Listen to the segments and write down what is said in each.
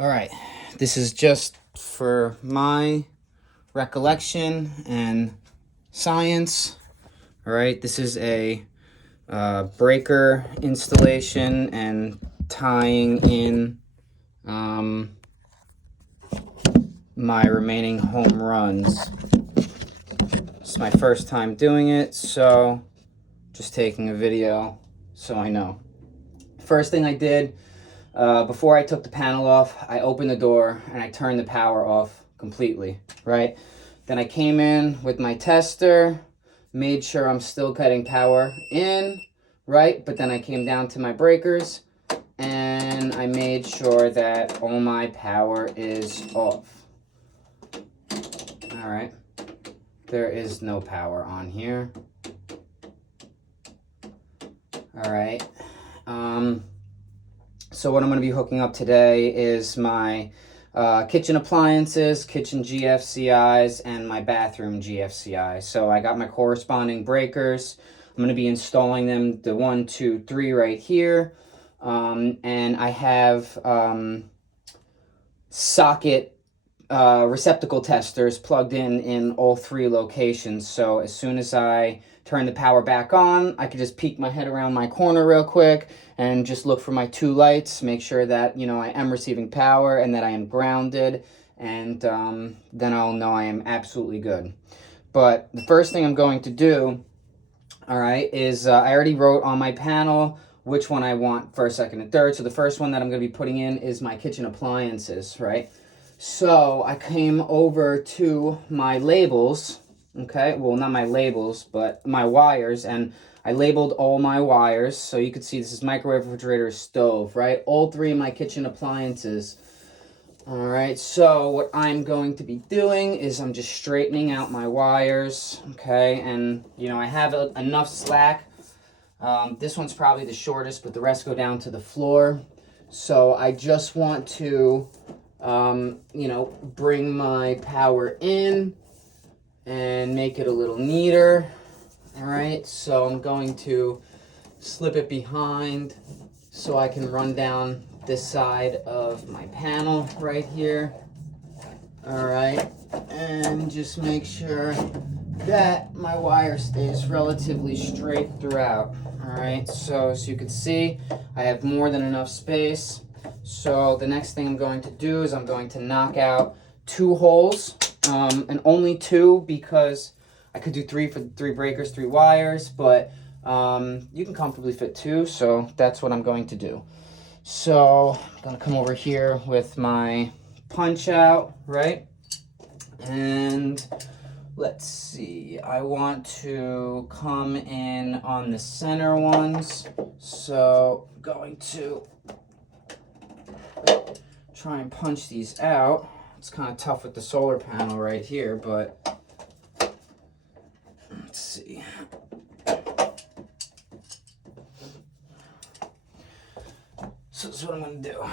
All right, this is just for my recollection and science. All right, this is a breaker installation and tying in my remaining home runs. It's my first time doing it, so just taking a video so I know. First thing I did, before I took the panel off, I opened the door and I turned the power off completely, right? Then I came in with my tester, made sure I'm still cutting power in, right? But then I came down to my breakers and I made sure that all my power is off. All right, there is no power on here. All right. So what I'm going to be hooking up today is my kitchen appliances, kitchen GFCIs, and my bathroom GFCI. So I got my corresponding breakers. I'm going to be installing them, the 1, 2, 3 right here. And I have socket receptacle testers plugged in all 3 locations. So as soon as I turn the power back on, I can just peek my head around my corner real quick and just look for my 2 lights, make sure that, you know, I am receiving power and that I am grounded, and then I'll know I am absolutely good. But the first thing I'm going to do, all right, is I already wrote on my panel which one I want first, second, and third. So the first one that I'm going to be putting in is my kitchen appliances, right? So I came over to my labels, okay? Well, not my labels, but my wires, and I labeled all my wires. So you can see this is microwave, refrigerator, stove, right? All 3 of my kitchen appliances. All right, so what I'm going to be doing is I'm just straightening out my wires, okay? And, you know, I have enough slack. This one's probably the shortest, but the rest go down to the floor. So I just want to you know, bring my power in and make it a little neater. All right, so I'm going to slip it behind so I can run down this side of my panel right here. All right, and just make sure that my wire stays relatively straight throughout. All right, so as you can see, I have more than enough space. So the next thing I'm going to do is I'm going to knock out 2 holes, and only 2 because I could do 3 for 3 breakers, 3 wires, but you can comfortably fit 2, so that's what I'm going to do. So I'm going to come over here with my punch out, right? And let's see, I want to come in on the center ones, so I'm going to try and punch these out. It's kind of tough with the solar panel right here, but let's see. So this is what I'm going to do.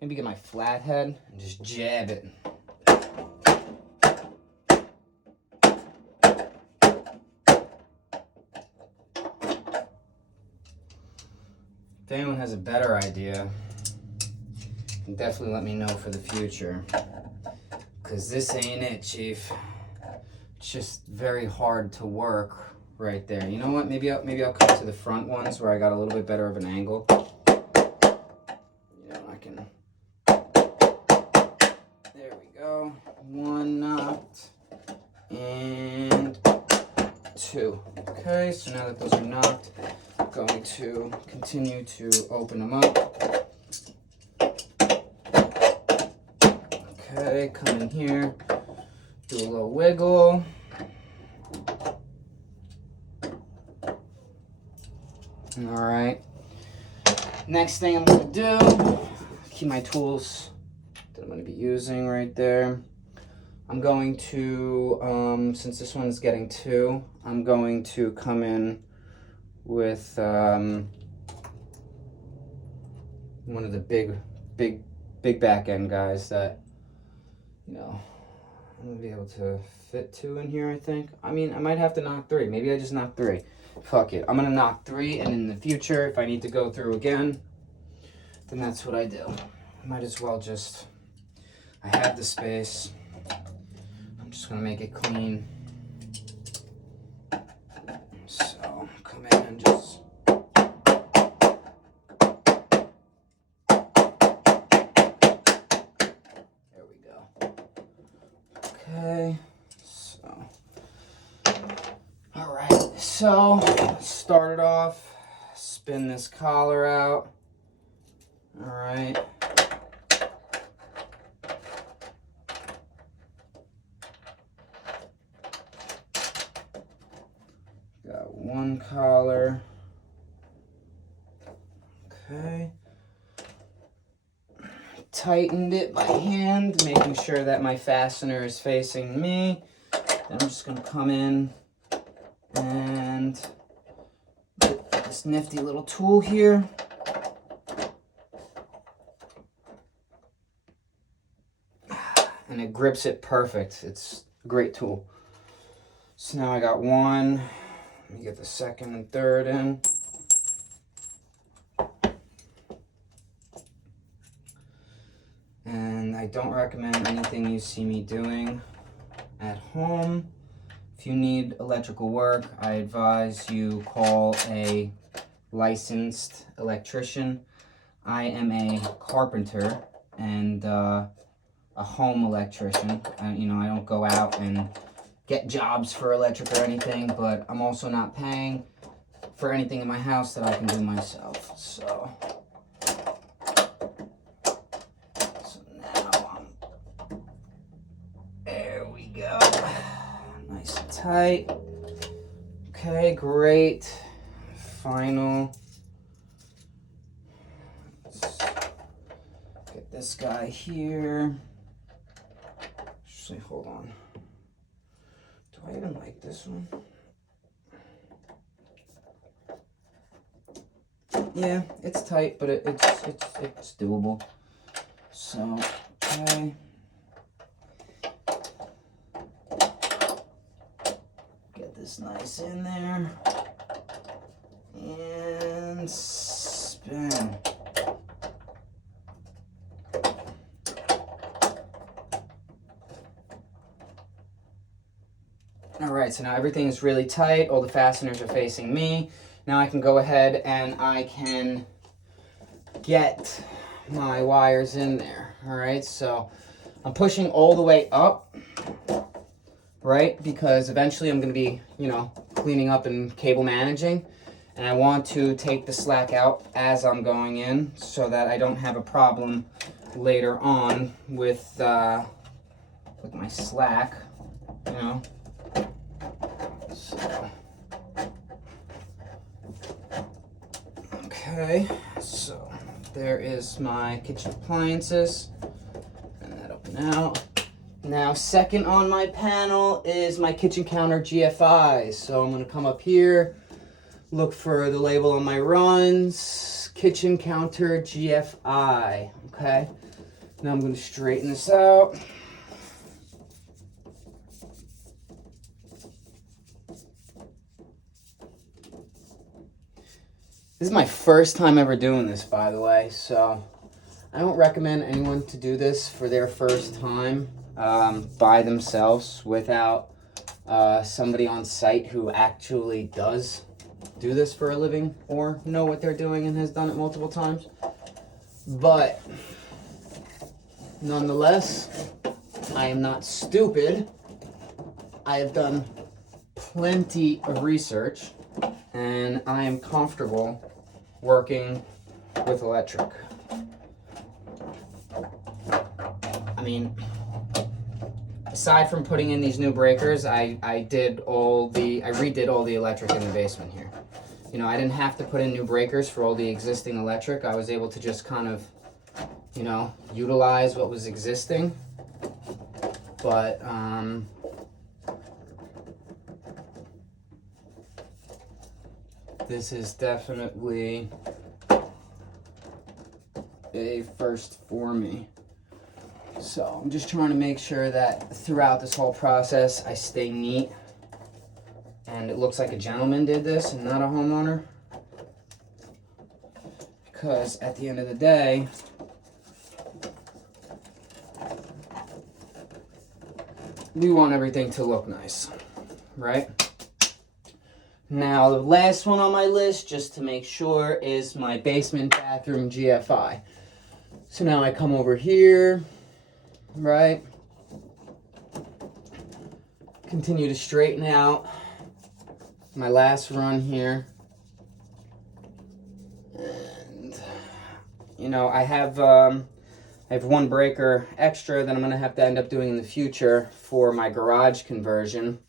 Maybe get my flathead and just jab it. If anyone has a better idea, definitely let me know for the future. Because this ain't it, Chief. It's just very hard to work right there. You know what? Maybe I'll come to the front ones where I got a little bit better of an angle. You know, I can. There we go. 1 knocked and 2. Okay, so now that those are knocked, I'm going to continue to open them up. Okay, come in here, do a little wiggle. All right. Next thing I'm going to do, keep my tools that I'm going to be using right there. I'm going to, since this one's getting 2, I'm going to come in with one of the big back end guys that, you know, I'm gonna be able to fit 2 in here, I think. I mean, I might have to knock 3. Maybe I just knock 3. Fuck it. I'm gonna knock 3, and in the future, if I need to go through again, then that's what I do. Might as well just, I have the space. I'm just gonna make it clean. So, come in and just... There we go. Okay, so... Alright, so, start it off. Spin this collar out. Alright. Got 1 collar. Okay. Tightened it by hand, making sure that my fastener is facing me. Then I'm just going to come in and get this nifty little tool here. And it grips it perfect. It's a great tool. So now I got 1. Let me get the 2nd and 3rd in. And I don't recommend anything you see me doing at home. If you need electrical work, I advise you call a licensed electrician. I am a carpenter and a home electrician. I don't go out and get jobs for electric or anything, but I'm also not paying for anything in my house that I can do myself. So now there we go. Nice and tight. Okay, great. Final. Let's get this guy here. Actually, hold on. Do I even like this one? Yeah, it's tight, but it's doable. So, okay. Get this nice in there. And spin. Alright, so now everything is really tight. All the fasteners are facing me. Now I can go ahead and I can get my wires in there. Alright, so I'm pushing all the way up, right? Because eventually I'm going to be, cleaning up and cable managing. And I want to take the slack out as I'm going in so that I don't have a problem later on with my slack, So, okay, so there is my kitchen appliances. And that open out. Now, second on my panel is my kitchen counter GFI. So I'm going to come up here, look for the label on my runs, kitchen counter GFI. Okay, now I'm going to straighten this out. This is my first time ever doing this, by the way, so I don't recommend anyone to do this for their first time by themselves without somebody on site who actually does do this for a living or know what they're doing and has done it multiple times. But nonetheless, I am not stupid. I have done plenty of research and I am comfortable working with electric. I mean, aside from putting in these new breakers, I redid all the electric in the basement here. I didn't have to put in new breakers for all the existing electric. I was able to just kind of, utilize what was existing. But, this is definitely a first for me. So I'm just trying to make sure that throughout this whole process I stay neat, and it looks like a gentleman did this and not a homeowner, because at the end of the day, we want everything to look nice, right? Now the last one on my list, just to make sure, is my basement bathroom GFI. So now I come over here, right? Continue to straighten out my last run here. And, you know, I have one breaker extra that I'm going to have to end up doing in the future for my garage conversion.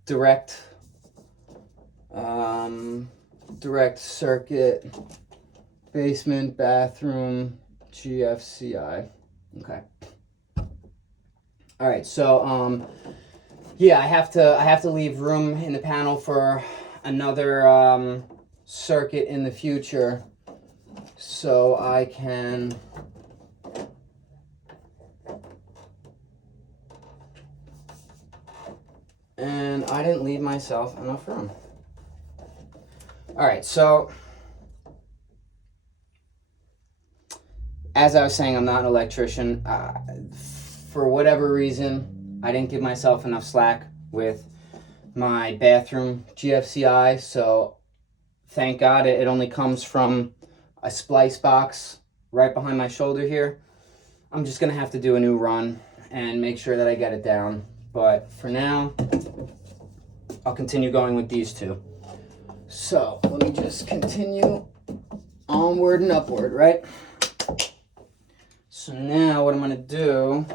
Direct circuit, basement, bathroom, GFCI. Okay. All right, so yeah, I have to leave room in the panel for another circuit in the future, so I can and I didn't leave myself enough room. All right, so as I was saying, I'm not an electrician. For whatever reason, I didn't give myself enough slack with my bathroom GFCI, so thank God it only comes from a splice box right behind my shoulder here. I'm just gonna have to do a new run and make sure that I get it down. But for now, I'll continue going with these two. So let me just continue onward and upward, right? So now what I'm going to do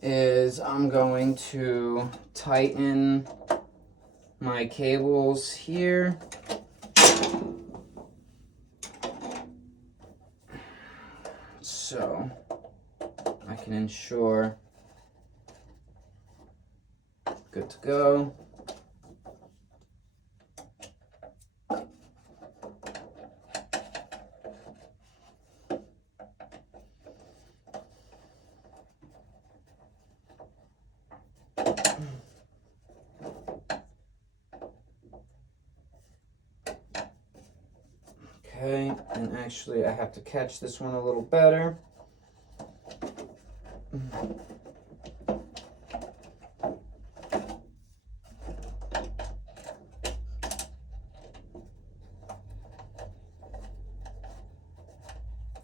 is I'm going to tighten my cables here. So I can ensure good to go. Okay, and actually I have to catch this one a little better.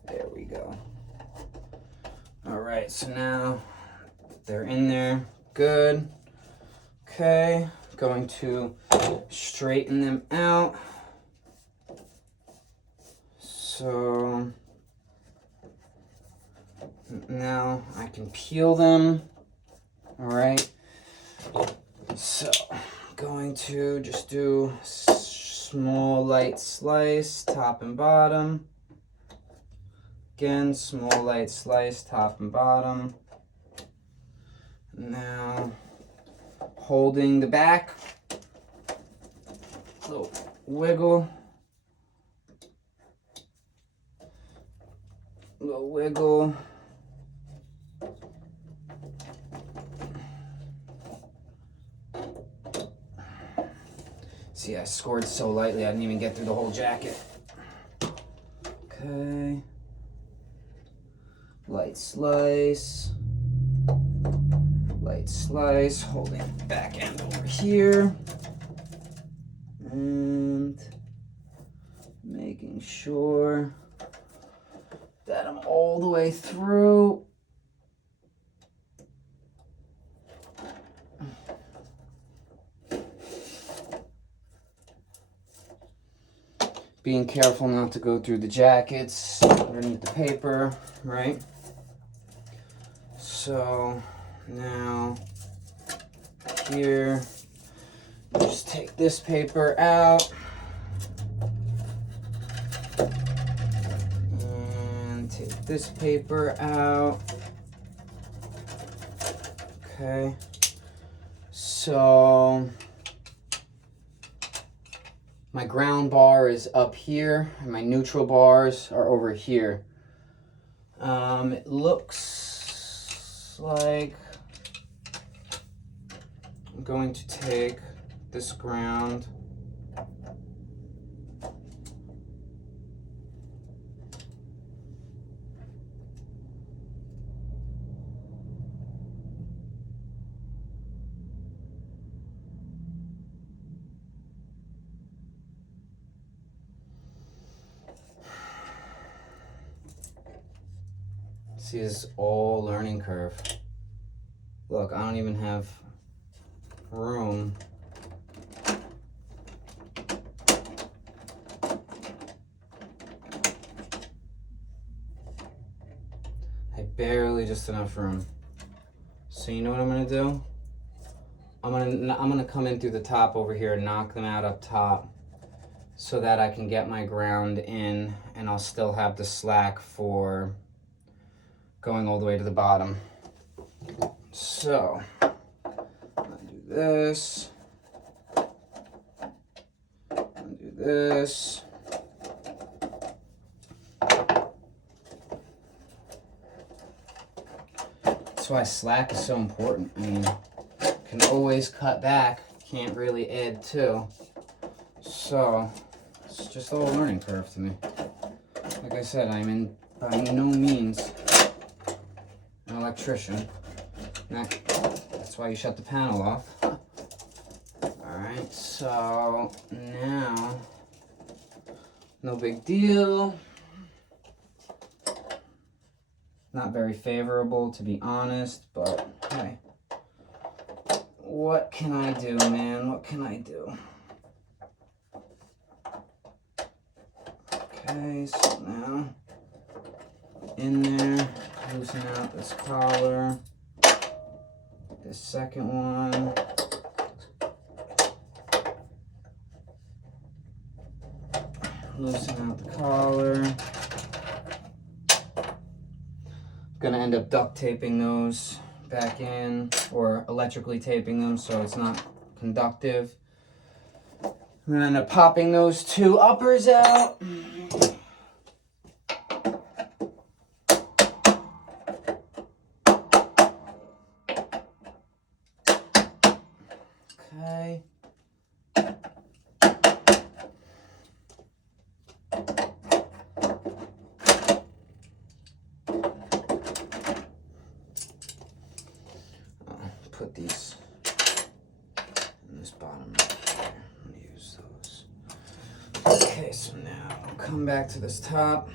There we go. All right, so now they're in there, good. Okay, going to straighten them out. So now I can peel them. All right, so going to just do small light slice, top and bottom. Again, small light slice, top and bottom. Now holding the back, little wiggle. Little wiggle. See, I scored so lightly I didn't even get through the whole jacket. Okay. Light slice. Light slice, holding the back end over here. And making sure that I'm all the way through. Being careful not to go through the jackets underneath the paper, right? So now here, just take this paper out. And take this paper out. Okay. So my ground bar is up here, and my neutral bars are over here. It looks like I'm going to take this ground see, this is all learning curve. Look, I don't even have room. I barely just enough room. So you know what I'm gonna do? I'm gonna come in through the top over here and knock them out up top so that I can get my ground in and I'll still have the slack for going all the way to the bottom. So, I'll do this. I'll do this. That's why slack is so important. I mean, can always cut back, can't really add to. So, it's just a little learning curve to me. Like I said, I'm by no means an electrician. That's why you shut the panel off. Alright, so now, no big deal. Not very favorable, to be honest, but hey, what can I do, man? What can I do? Okay, so now in there, loosen out this collar, this second one. Loosen out the collar. Gonna end up duct taping those back in or electrically taping them so it's not conductive. I'm gonna end up popping those two uppers out. Okay. Put these in this bottom right here. I'm gonna use those. Okay, so now I'll come back to this top.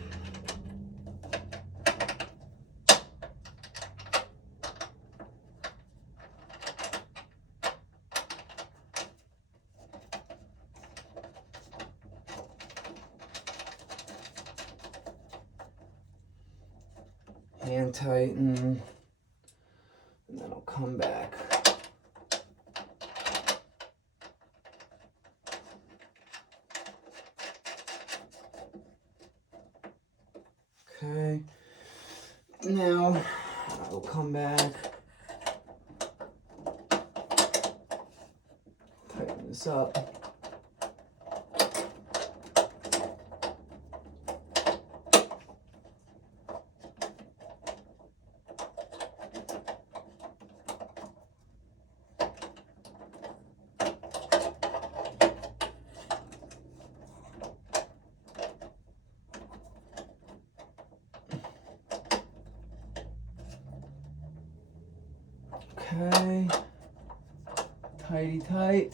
Hand tighten. And then I'll come back. Okay. Now I'll come back. Tighten this up. Okay, tighty tight.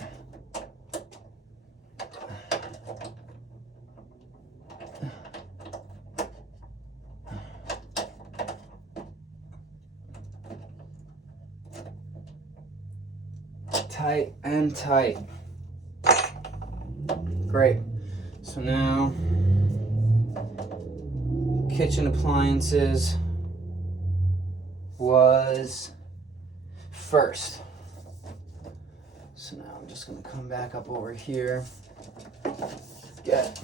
Tight and tight. Great. So now, kitchen appliances was first. So now I'm just gonna come back up over here, get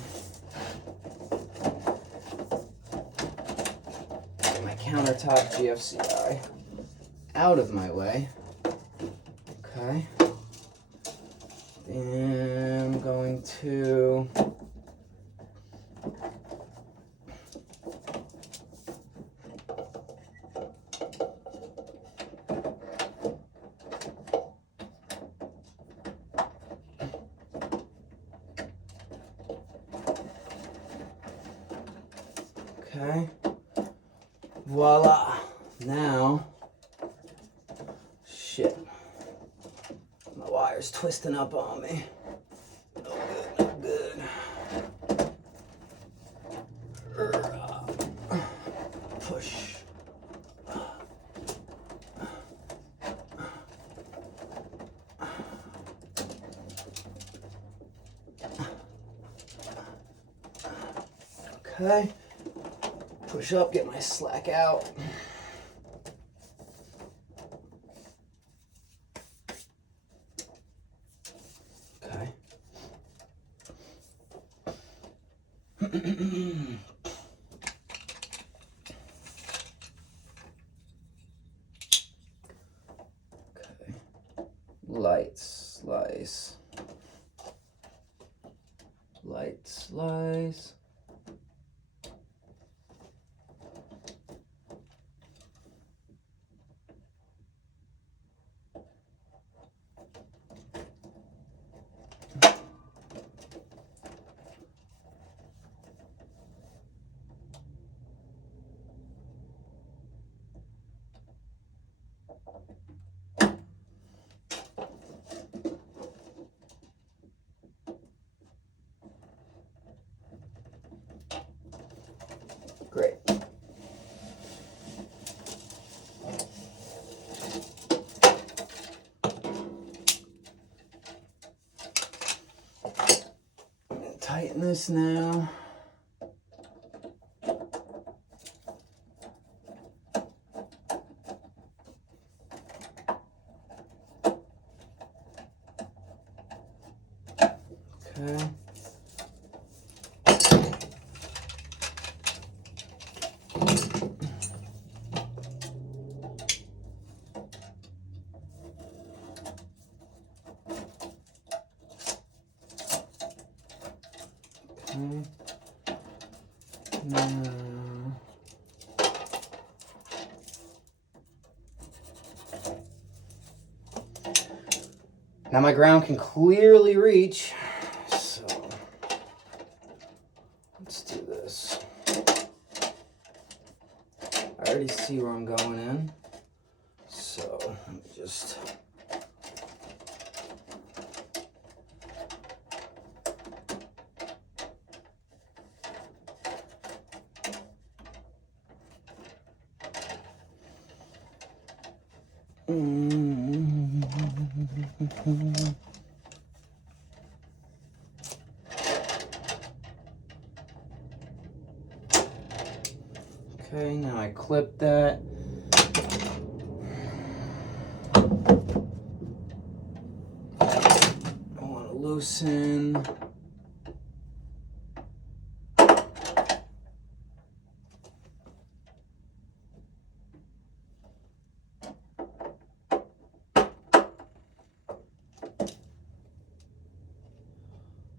my countertop GFCI out of my way. Okay. And I'm going to Okay. Voila. Now, shit. My wire's twisting up on me. No good, no good. Push. Okay. Push up, get my slack out. Okay. Okay. Light slice. Light slice. Great. Tighten this now. Okay. Now my ground can clearly reach, so let's do this. I already see where I'm going in, so let me just... Okay, now I clip that. I want to loosen.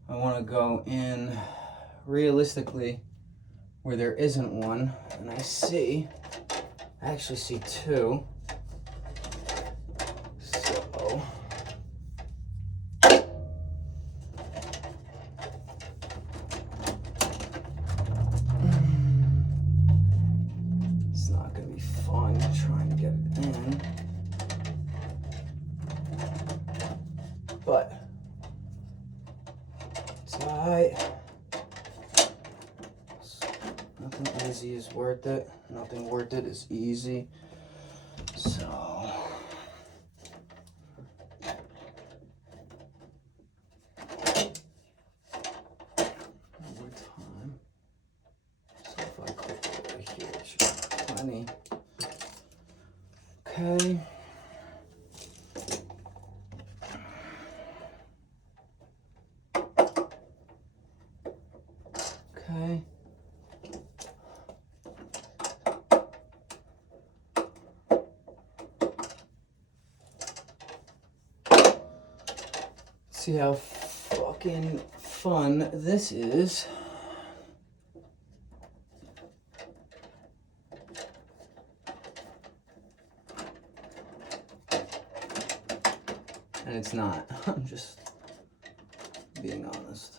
I want to go in realistically where there isn't one, and I actually see two. So it's not going to be fun trying to get it in, but it's alright. Nothing easy is worth it. Nothing worth it is easy. So one more time. So if I click over here, it should be plenty. Okay. Okay. See how fucking fun this is. And it's not. I'm just being honest.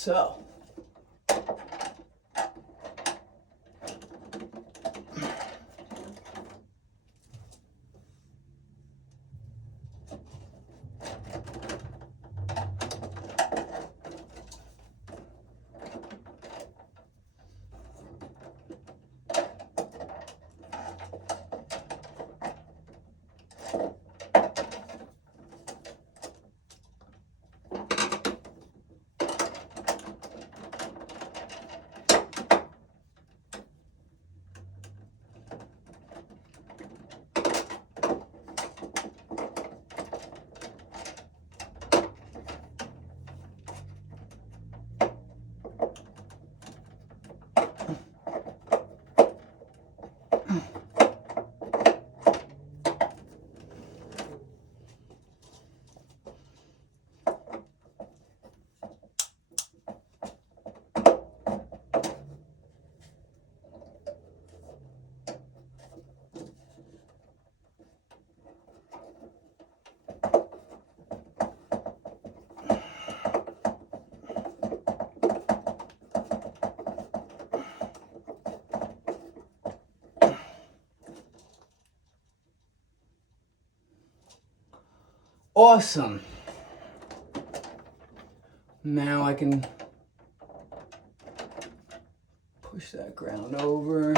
So, awesome. Now I can push that ground over,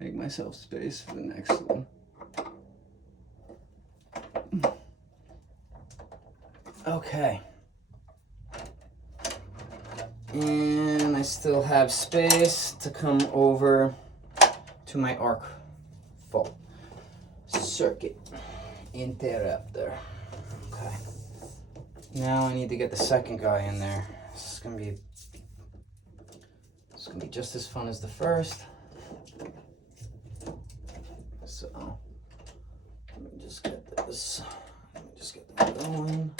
make myself space for the next one. Okay. And I still have space to come over to my arc fault circuit interrupter. Okay. Now I need to get the second guy in there. This is gonna be just as fun as the first. So let me just get this. Let me just get that going.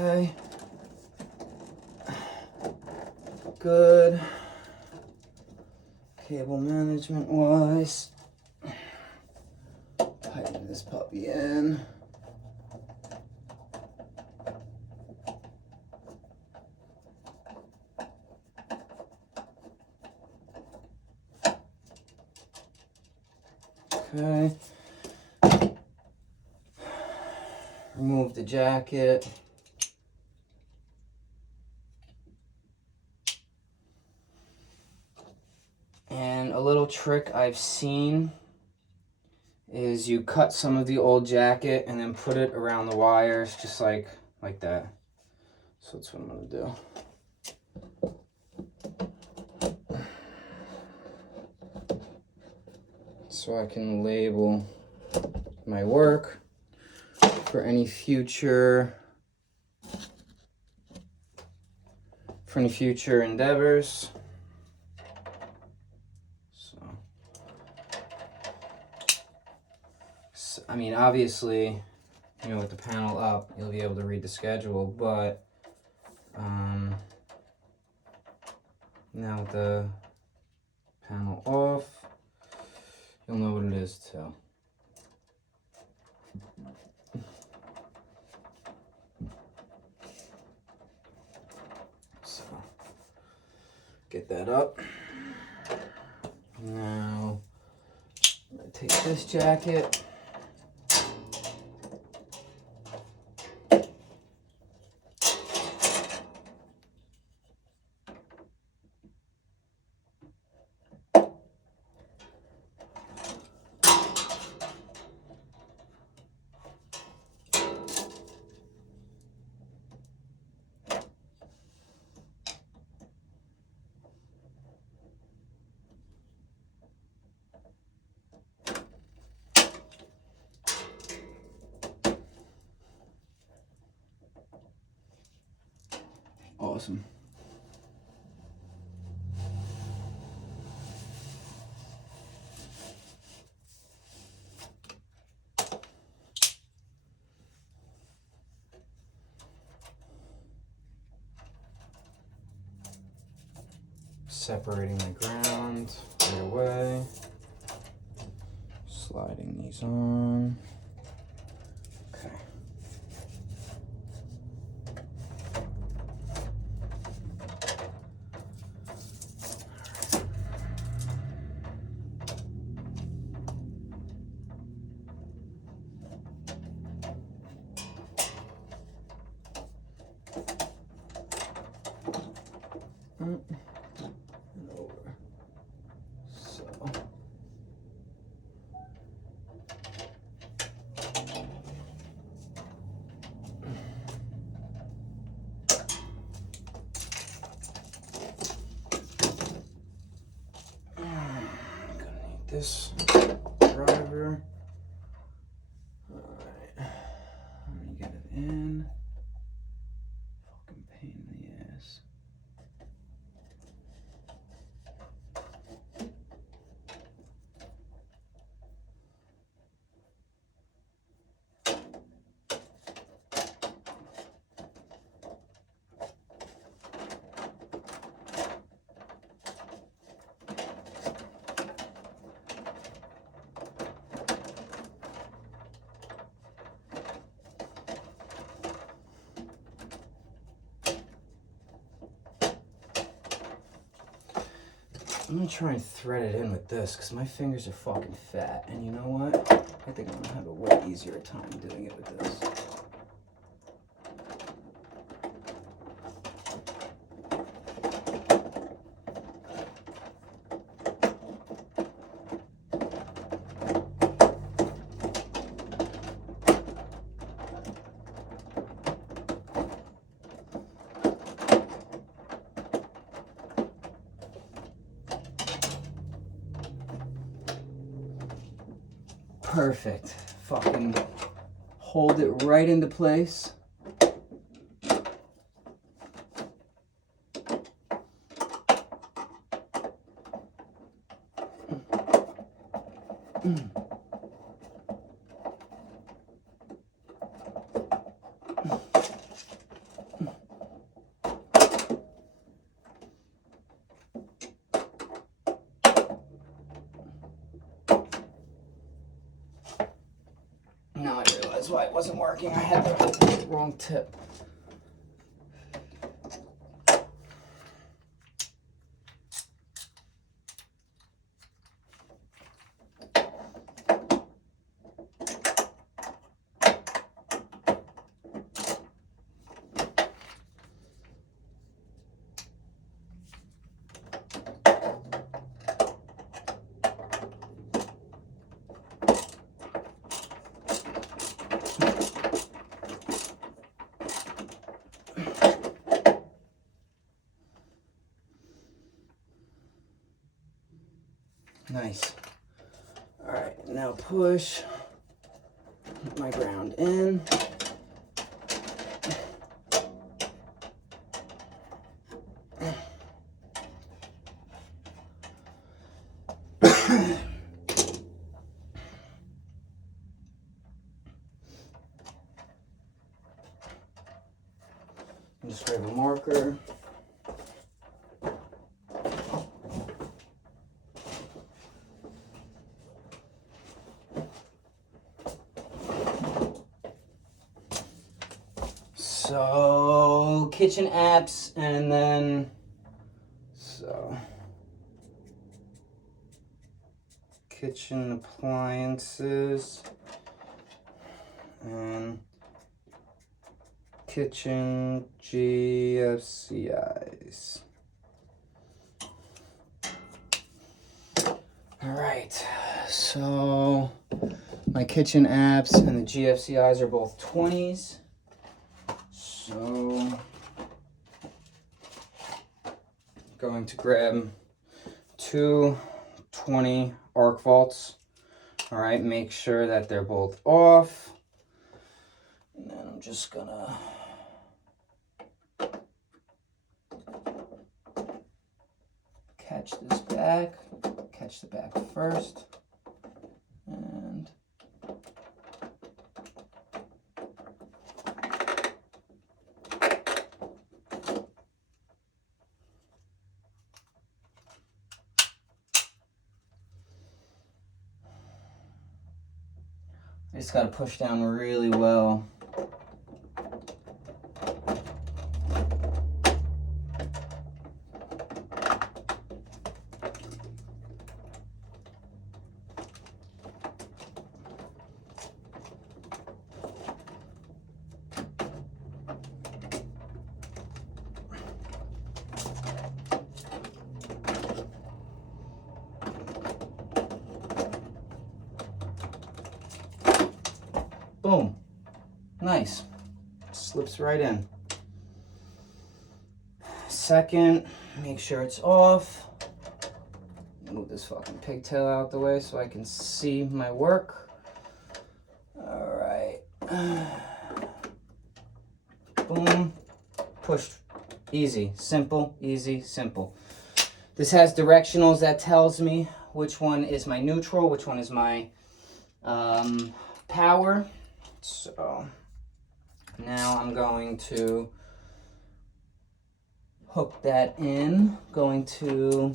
Okay, good. Cable management wise, tighten this puppy in. Okay, remove the jacket. And a little trick I've seen is you cut some of the old jacket and then put it around the wires just like that. So that's what I'm gonna do. So I can label my work for any future endeavors. So I mean, obviously, you know, with the panel up, you'll be able to read the schedule, but now with the panel off, you'll know what it is too. So, get that up. Now, I'm gonna take this jacket. Awesome. separating my ground right away. Sliding these on. Okay. And over. So. This driver. Alright. Let me get it in. Fucking pain in the ass. I'm gonna try and thread it in with this because my fingers are fucking fat. And you know what? I think I'm gonna have a way easier time doing it with this. Perfect. Fucking hold it right into place. Now I realize why it wasn't working. I had the wrong tip. Nice. All right, now push my ground in. Just grab a marker. So, kitchen apps, and then, kitchen appliances, and kitchen GFCIs. All right, so my kitchen apps and the GFCIs are both 20s. So, going to grab two 20 arc vaults. All right, make sure that they're both off. And then I'm just gonna catch this back, catch the back first, and just got to push down really well. Boom. Nice. Slips right in. Second, make sure it's off. Move this fucking pigtail out the way so I can see my work. All right. Boom. Push. Easy. Simple. Easy. Simple. This has directionals that tells me which one is my neutral, which one is my power. So now I'm going to hook that in. Going to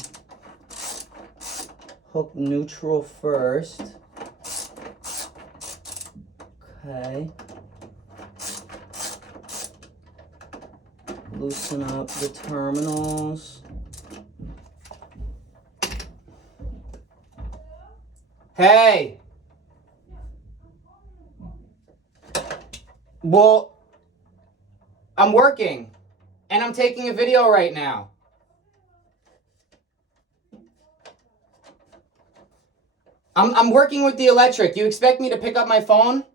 hook neutral first. Okay. Loosen up the terminals. Hey! Well, I'm working, and I'm taking a video right now. I'm working with the electric. You expect me to pick up my phone?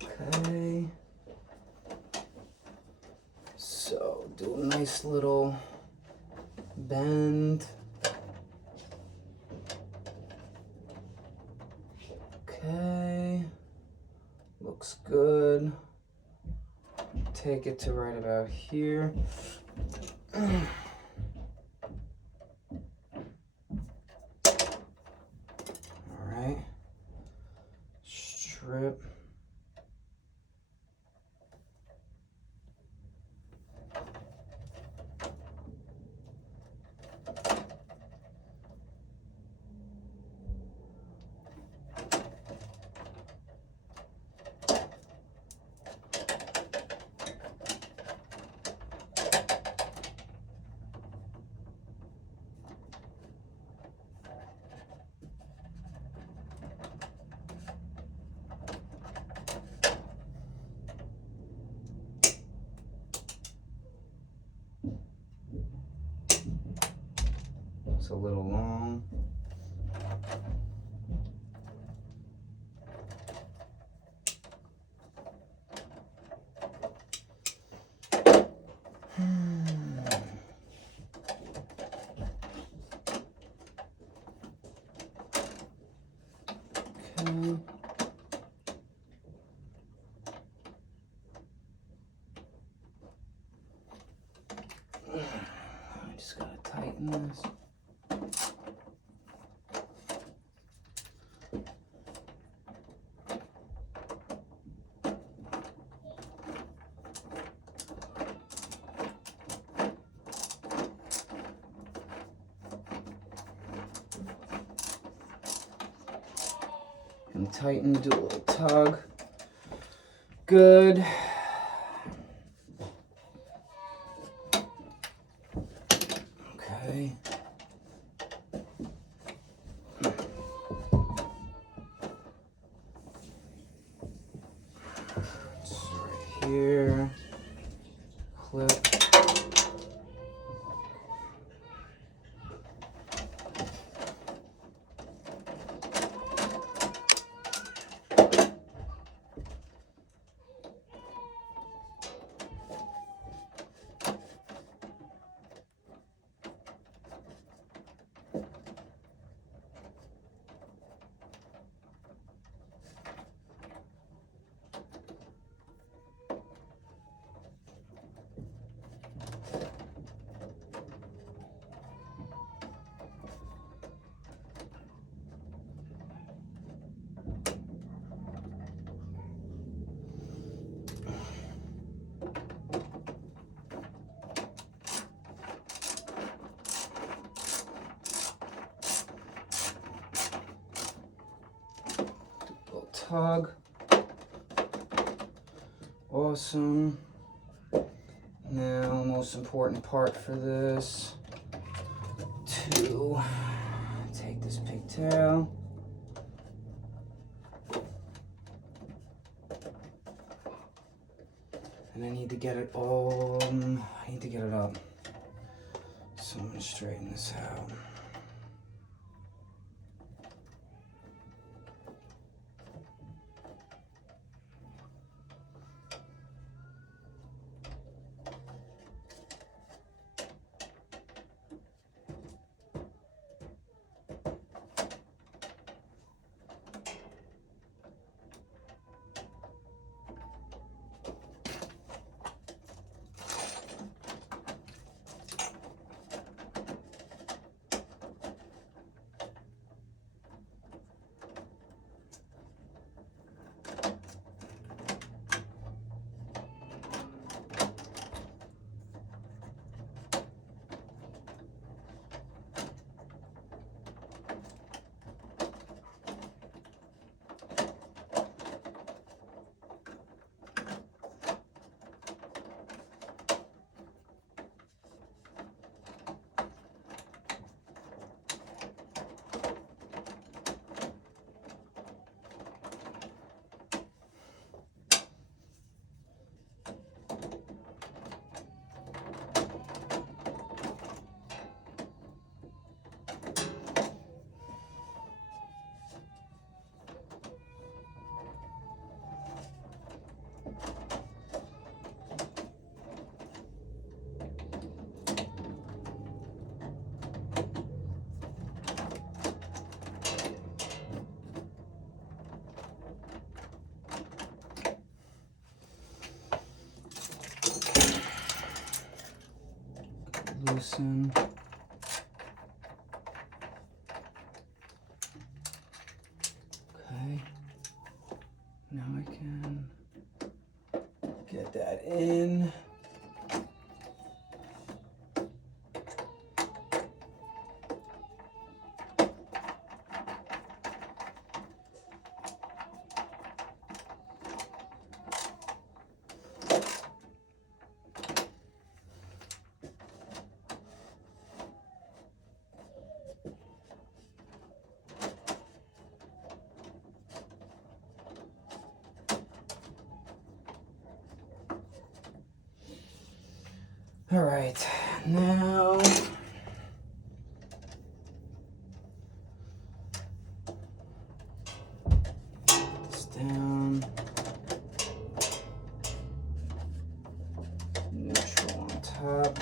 Okay. So do a nice little bend. Okay. Looks good. Take it to right about here. All right. Strip. It's a little long. Okay. I just gotta tighten this. And tighten, do a little tug. Good. Okay. It's right here. Clip. tug. Awesome. Now, most important part for this, to take this pigtail. And I need to get it all, I need to get it up. So I'm gonna straighten this out. Loosen. Okay. Now I can get that in. All right, now this down, neutral on top.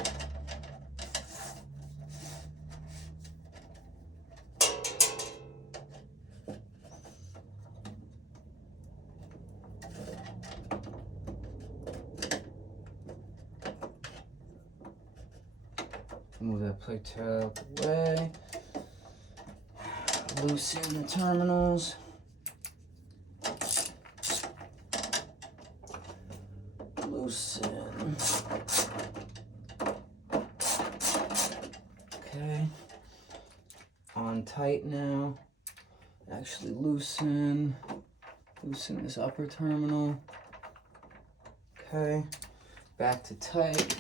Move that pigtail out the way. Loosen the terminals. Loosen. Okay. On tight now. Actually loosen. Loosen this upper terminal. Okay. Back to tight.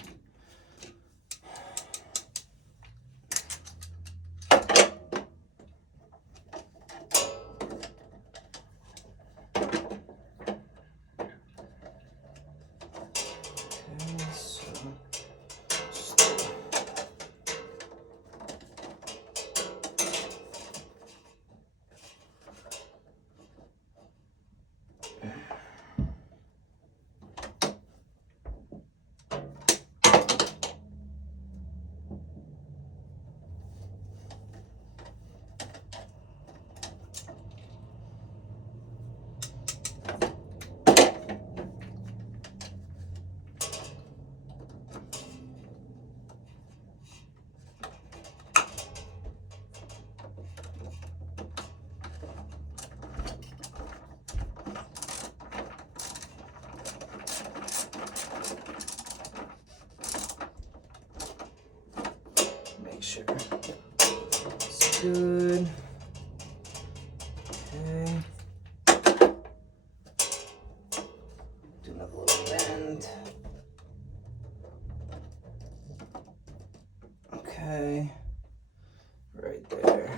Make sure it's good. Okay. Okay, right there.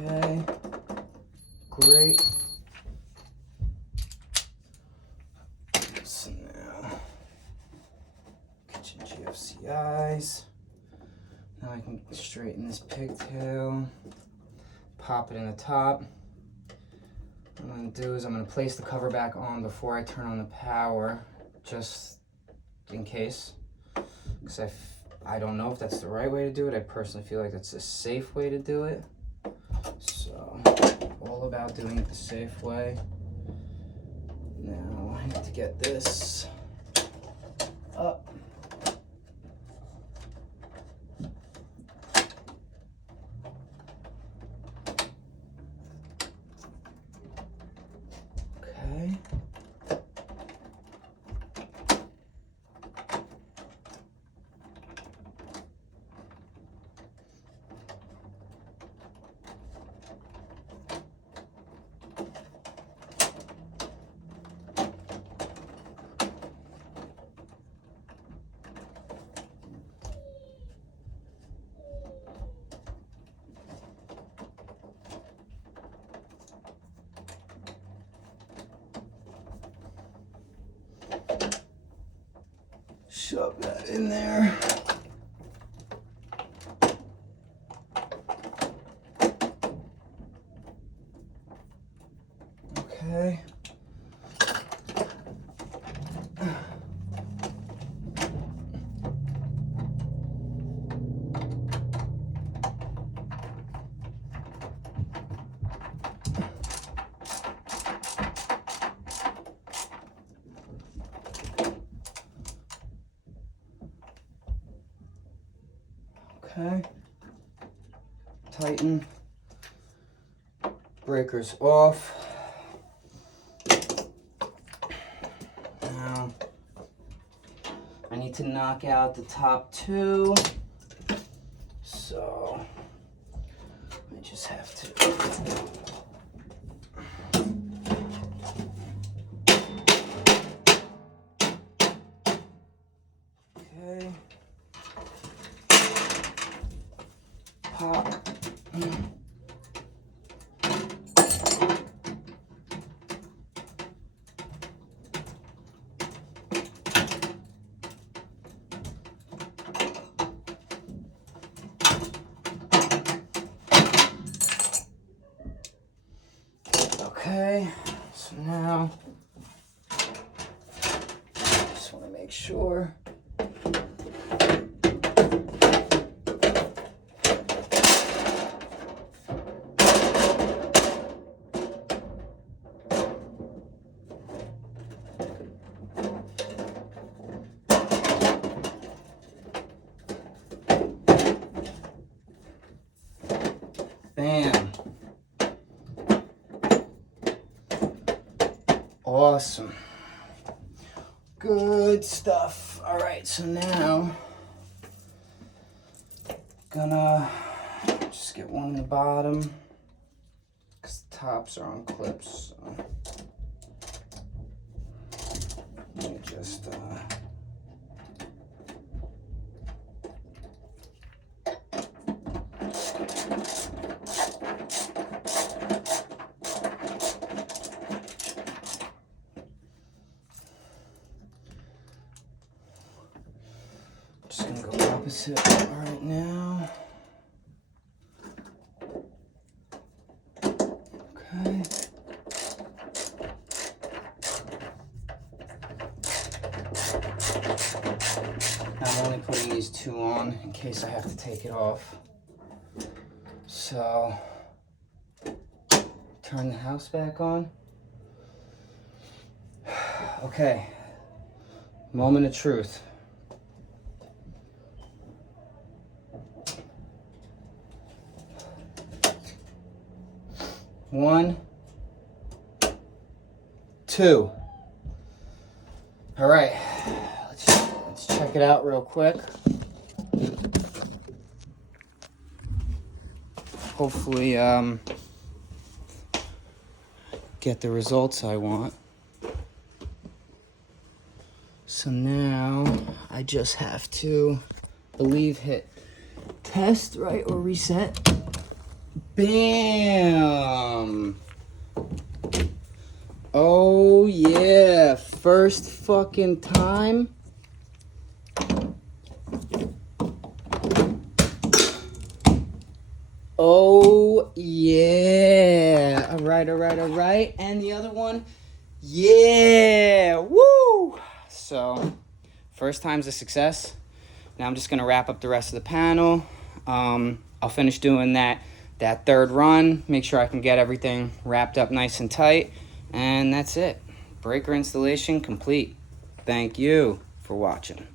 Okay, great. So now, kitchen GFCIs. Now I can straighten this pigtail, pop it in the top. What I'm going to do is I'm going to place the cover back on before I turn on the power, just in case, because I don't know if that's the right way to do it. I personally feel like that's a safe way to do it. So, all about doing it the safe way. Now I need to get this up. Okay. Shove that in there. Okay. Okay. Tighten. Breakers off. Now I need to knock out the top two. So I just have to. Okay. Pop. Okay, so now just want to make sure. Bam. Awesome. Good stuff. All right, so now gonna just get one in the bottom because the tops are on clips. So let me just gonna go opposite right now. Okay. Now I'm only putting these two on in case I have to take it off. So Turn the house back on. Okay. Moment of truth. One, two. All right, let's check it out real quick. Hopefully, get the results I want. So now I just have to, hit test, right, or reset. Bam! Oh yeah, first fucking time. Oh yeah. All right. And the other one, yeah, woo! So, first time's a success. Now I'm just gonna wrap up the rest of the panel. I'll finish doing that third run, make sure I can get everything wrapped up nice and tight, and that's it. Breaker installation complete. Thank you for watching.